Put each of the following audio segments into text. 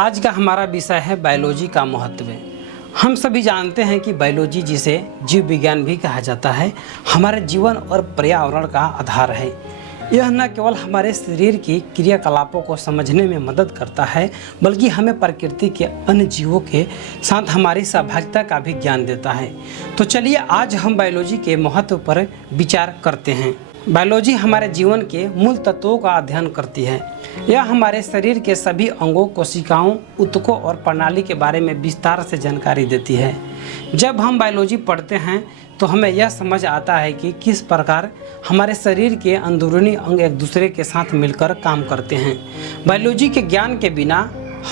आज का हमारा विषय है बायोलॉजी का महत्व। हम सभी जानते हैं कि बायोलॉजी, जिसे जीव विज्ञान भी कहा जाता है, हमारे जीवन और पर्यावरण का आधार है। यह न केवल हमारे शरीर की क्रियाकलापों को समझने में मदद करता है, बल्कि हमें प्रकृति के अन्य जीवों के साथ हमारी सहभागिता का भी ज्ञान देता है। तो चलिए आज हम बायोलॉजी के महत्व पर विचार करते हैं। बायोलॉजी हमारे जीवन के मूल तत्वों का अध्ययन करती है। यह हमारे शरीर के सभी अंगों, कोशिकाओं, ऊतकों और प्रणाली के बारे में विस्तार से जानकारी देती है। जब हम बायोलॉजी पढ़ते हैं तो हमें यह समझ आता है कि किस प्रकार हमारे शरीर के अंदरूनी अंग एक दूसरे के साथ मिलकर काम करते हैं। बायोलॉजी के ज्ञान के बिना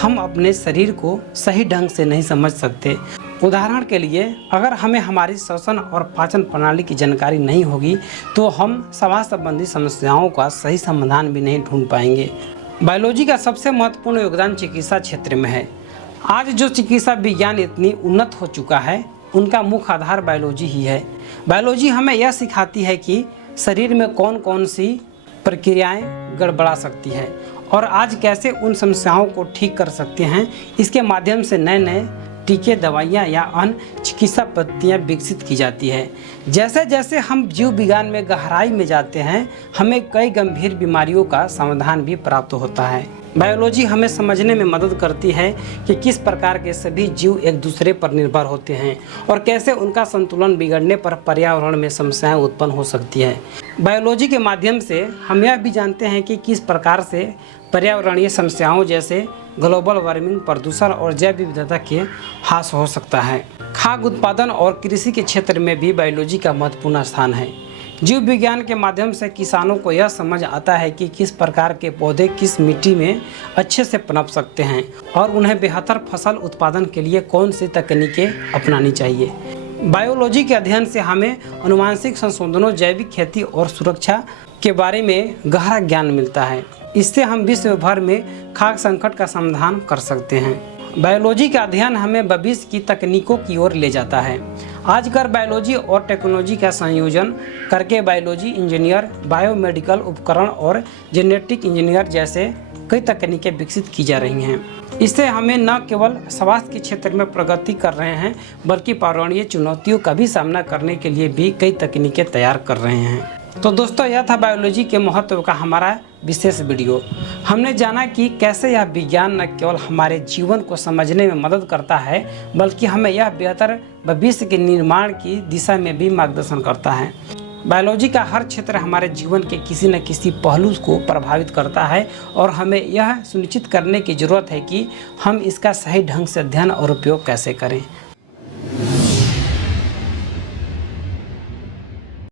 हम अपने शरीर को सही ढंग से नहीं समझ सकते। उदाहरण के लिए, अगर हमें हमारी श्वसन और पाचन प्रणाली की जानकारी नहीं होगी तो हम स्वास्थ्य संबंधी समस्याओं का सही समाधान भी नहीं ढूंढ पाएंगे। बायोलॉजी का सबसे महत्वपूर्ण योगदान चिकित्सा क्षेत्र में है। आज जो चिकित्सा विज्ञान इतनी उन्नत हो चुका है, उनका मुख्य आधार बायोलॉजी ही है। बायोलॉजी हमें यह सिखाती है कि शरीर में कौन कौन सी प्रक्रियाएं गड़बड़ा सकती है और आज कैसे उन समस्याओं को ठीक कर सकते हैं। इसके माध्यम से नए नए टीके, दवाइयाँ या अन्य चिकित्सा पद्धतियाँ विकसित की जाती है। जैसे जैसे हम जीव विज्ञान में गहराई में जाते हैं, हमें कई गंभीर बीमारियों का समाधान भी प्राप्त होता है। बायोलॉजी हमें समझने में मदद करती है कि किस प्रकार के सभी जीव एक दूसरे पर निर्भर होते हैं और कैसे उनका संतुलन बिगड़ने पर पर्यावरण में समस्याएं उत्पन्न हो सकती है। बायोलॉजी के माध्यम से हम यह भी जानते हैं कि किस प्रकार से पर्यावरणीय समस्याओं जैसे ग्लोबल वार्मिंग, प्रदूषण और जैव विविधता के ह्रास हो सकता है। खाद्य उत्पादन और कृषि के क्षेत्र में भी बायोलॉजी का महत्वपूर्ण स्थान है। जीव विज्ञान के माध्यम से किसानों को यह समझ आता है कि किस प्रकार के पौधे किस मिट्टी में अच्छे से पनप सकते हैं और उन्हें बेहतर फसल उत्पादन के लिए कौन सी तकनीकें अपनानी चाहिए। बायोलॉजी के अध्ययन से हमें आनुवंशिक संशोधनों, जैविक खेती और सुरक्षा के बारे में गहरा ज्ञान मिलता है। इससे हम विश्व भर में खाद्य संकट का समाधान कर सकते हैं। बायोलॉजी का अध्ययन हमें भविष्य की तकनीकों की ओर ले जाता है। आजकल बायोलॉजी और टेक्नोलॉजी का संयोजन करके बायोलॉजी इंजीनियर, बायोमेडिकल उपकरण और जेनेटिक इंजीनियर जैसे कई तकनीकें विकसित की जा रही हैं। इससे हमें न केवल स्वास्थ्य के क्षेत्र में प्रगति कर रहे हैं, बल्कि पर्यावरणीय चुनौतियों का भी सामना करने के लिए भी कई तकनीकें तैयार कर रहे हैं। तो दोस्तों, यह था बायोलॉजी के महत्व का हमारा विशेष वीडियो। हमने जाना कि कैसे यह विज्ञान न केवल हमारे जीवन को समझने में मदद करता है, बल्कि हमें यह बेहतर भविष्य के निर्माण की दिशा में भी मार्गदर्शन करता है। बायोलॉजी का हर क्षेत्र हमारे जीवन के किसी न किसी पहलू को प्रभावित करता है और हमें यह सुनिश्चित करने की ज़रूरत है कि हम इसका सही ढंग से अध्ययन और उपयोग कैसे करें।